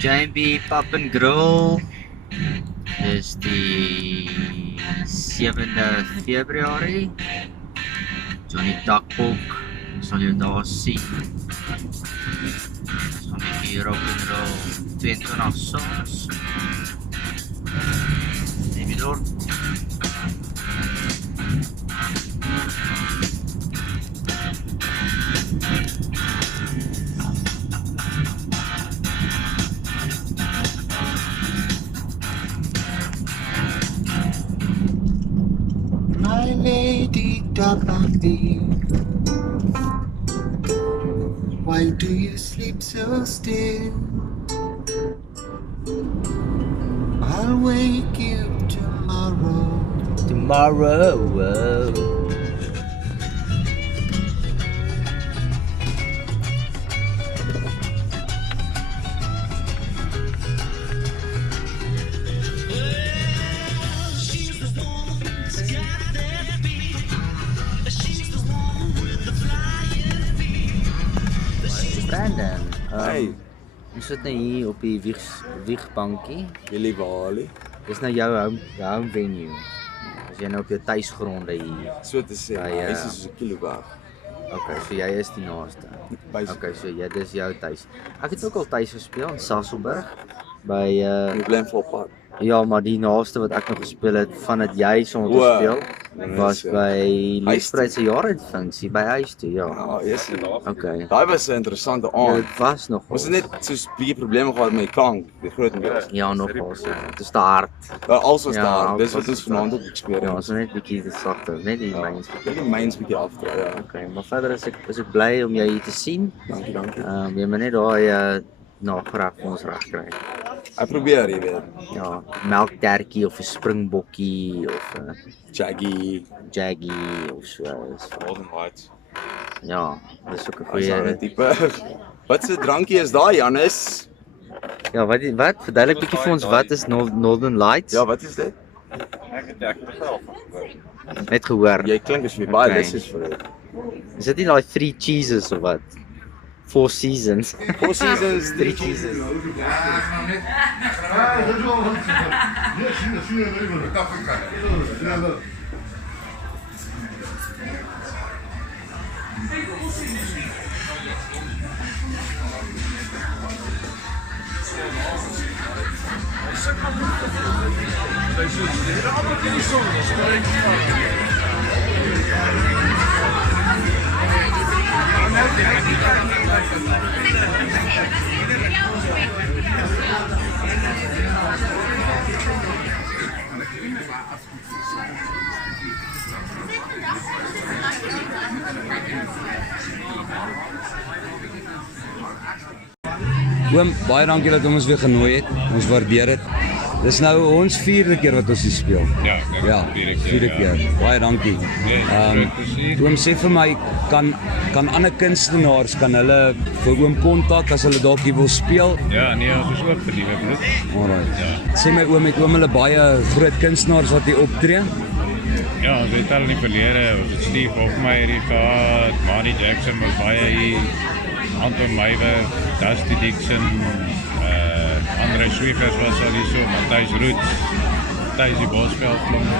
J&B Pub and Grill is die 7de Februarie. Johnny Duckpok sal jou daar sien. Dis van die rock and roll 22 songs. Neem je door. My lady Duckpok, why do you sleep so still? I'll wake you tomorrow. Tomorrow. Brandon, Hey, ons sit nou hier op die wiegbankie. Willie Wally. Dis nou jou home venue. As jy nou op jou tuisgronde hier. So te sê, Ja, hy is soos 'n kilo weg. Okay, so jy is die naaste. Basically. Okay, so dis jou tuis. Ek het ook al tuis gespeel in Sasolburg by In Glenville Park. ja, maar die naaste wat ek nog gespeel het vandat jy sonder te O, speel was mense. by Huis Liefspryd se jaarfunksie by huis toe, ja. Ja, yes. Okay. Daai was 'n interessante Ja, aand. dit was nog. Ons het net soos bietjie probleme gehad met die klank, die groot mense. Ja, nogals. Dit is te hard. Daar alsoos Ja, daar. Dis alles wat ons is vanaand daar. ook experience. Ja, ons is net bietjie te sagter, net die myns. Net die myns bietjie afdraai, ja. Okay, maar verder is ek bly om jou hier te sien. Dankie. Jy moet net daai nagereg vir ons reg kry. Ek probeer, jy weet. Ja, melktertjie of 'n springbokkie of 'n Jaggy, jaggy of so. Golden Lights. Ja, dis ook 'n Hy's daai goeie. tipe. Wat 'n drankie is daai, Janus? Ja, wat? Verduidelik bietjie vir ons wat is Northern Lights? Ja, wat is dit? Net gehoor. Jy klink as jy baie Okay. lus is vir dit. Is dit nie daai 3 cheeses of wat? 4 seasons. 4 seasons, 3 cheeses. Oom, baie dankie dat ons weer genooi het. Ons waardeer dit. Dis nou ons 4de keer wat ons hier speel. Ja, vierde keer. Baie dankie. Oom sê vir my kan ander kunstenaars kan hulle vir oom kontak as hulle dalk hier wil speel? Ja, nee, ons is ook vir die week. Alright. Sê my oom, het oom hulle baie groot kunstenaars wat hier optree? Ja, ons het al in die verlede, ons het Steve Hofmeyer hier gehad, Manny Jackson was baie hier, Anton Meijer, Dusty Dixon, André Swiegers was al hier so, Matthijs Roots, Matthijs die Bosveldblom,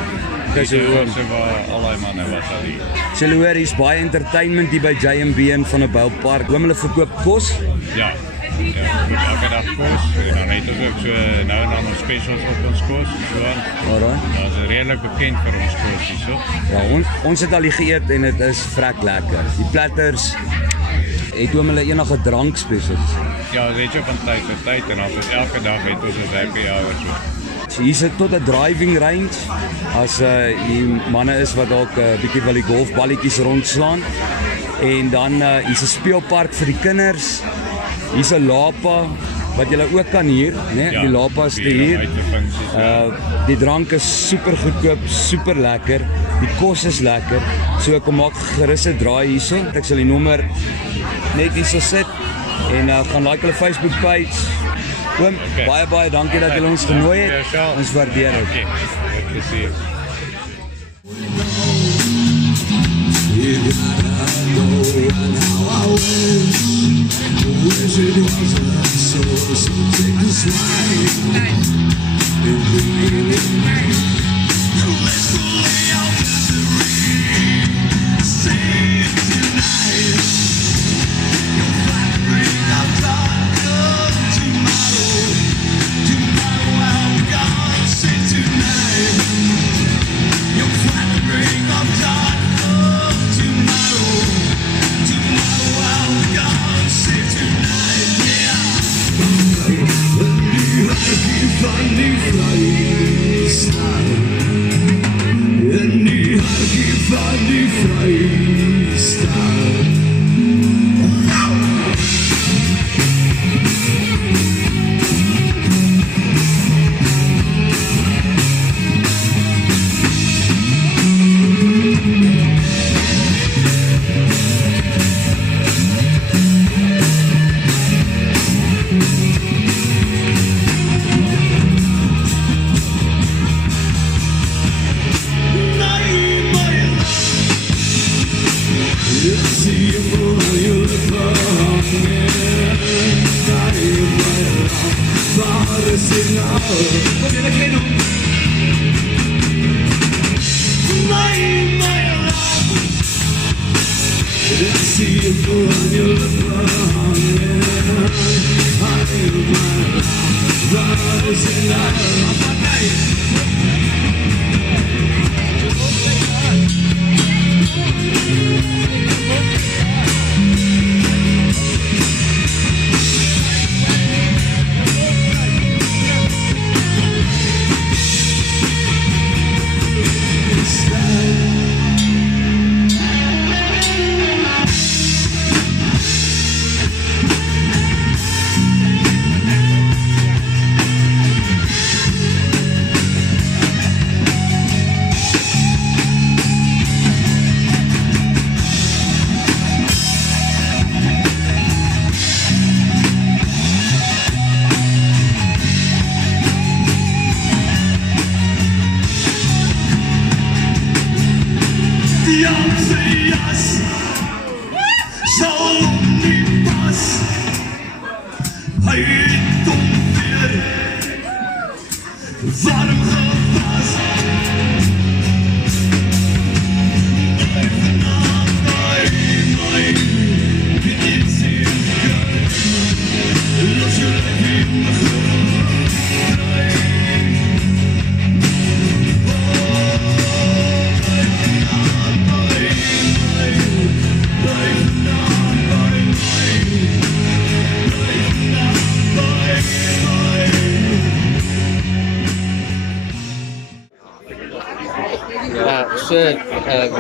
Dis oom. al die manne was al hier. Sê hulle hoor, hier's baie entertainment hier by J&B in van 'n boupark. Oom, hulle verkoop kos? Ja, elke dag kos, en dan het ons ook so nou en dan ons specials op ons kos, so aan. Alright. Ons is redelijk bekend vir ons kos hier so. Ja, ons het al hier geëet en dit is vrek lekker. Die platters, het oom hulle enige drank spesials? Ja, ons het so van tyd tot tyd, en dan is elke dag het ons ons happy hour so. So hier sit tot 'n driving range as die manne is wat dalk 'n bietjie wil die golfballetjies rondslaan. En dan hier's 'n speelpark vir die kinders. Hier's 'n lapa wat jy ook kan huur, né? Ja, Die lapas te huur. Die drank is super goedkoop, super lekker. Die kos is lekker. So kom maak gerus 'n draai hierso. Ek sal die nommer net hierso sit en gaan like hulle Facebook page. Oom, Okay. baie dankie dat julle ons genooi het. Ons waardeer dit. Okay, good to see you.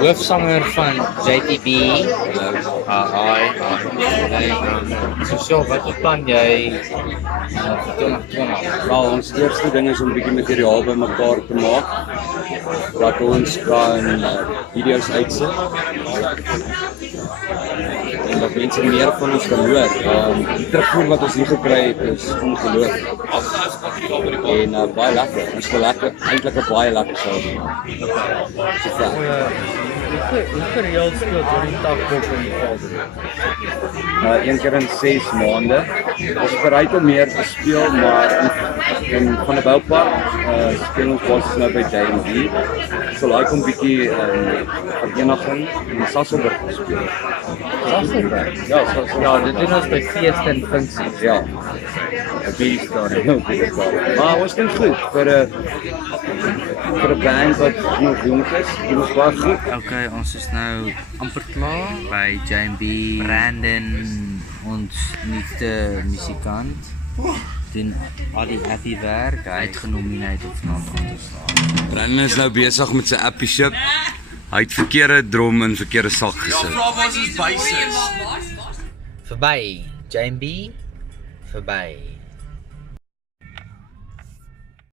Hoofsanger van JTB. So wat beplan jy vir 2020? Nou, ons eerste ding is om 'n bietjie materiaal bymekaar te maak dat ons kan video's uitsit en dat mense meer van ons kan hoor. Die terugvoer wat ons hier gekry het is ongelooflik en baie lekker. Ons het eintlik 'n baie lekker show gemaak. Hoe gereeld speel die takbok in die Vader? Een keer in 6 maande. Ons is bereid om meer te speel, maar in Van der Bouwpark speel ons basies nou by JMB. So like om bietjie vereniging in Sasolburg te speel. Sasolburg? Ja, Sasolburg. Ja, dit doen ons by feeste en funksies. Ja. Maar ons doen goed vir 'n band wat nog jong is. Dit is baie goed. Okay, ons is nou amper klaar by JMB. Brandon, ons nuutste musikant, doen al die happy werk. Hy het genomineer op vanaand aan te staan. Brandon is nou besig met sy appie ship. Hy het verkeerde drom in verkeerde sak gesit. Ja, was is basis. Verby, JMB, verby.